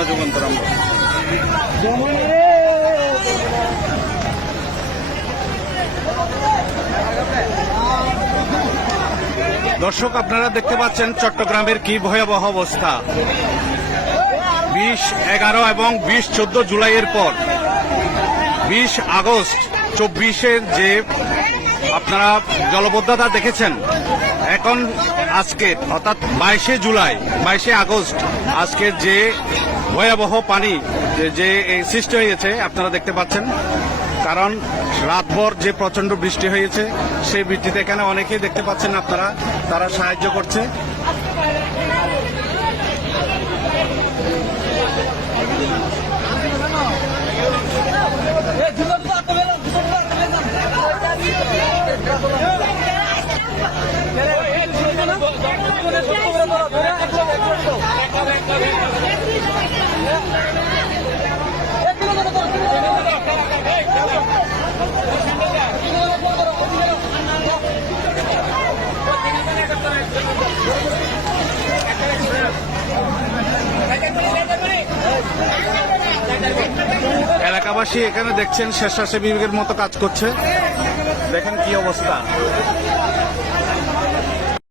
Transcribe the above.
বন্যা যুগান্তর আমরা। দর্শক, আপনারা দেখতে পাচ্ছেন চট্টগ্রামের কি ভয়াবহ অবস্থা। 20, 11 এবং 20, 14 জুলাইয়ের পর 20 আগস্ট 24-এর যে আপনারা জলবদ্ধতা দেখেছেন, এখন আজকে অর্থাৎ 22শে জুলাই, 22শে আগস্ট আজকের যে ভয়াবহ পানি যে সৃষ্টি হয়েছে আপনারা দেখতে পাচ্ছেন। কারণ রাতভর যে প্রচন্ড বৃষ্টি হয়েছে, সেই বৃষ্টিতে এখানে অনেকেই দেখতে পাচ্ছেন আপনারা, তারা সাহায্য করছে। এলাকাবাসী এখানে দেখছেন স্বেচ্ছাসেবীদের মতো কাজ করছে। দেখেন কি অবস্থা।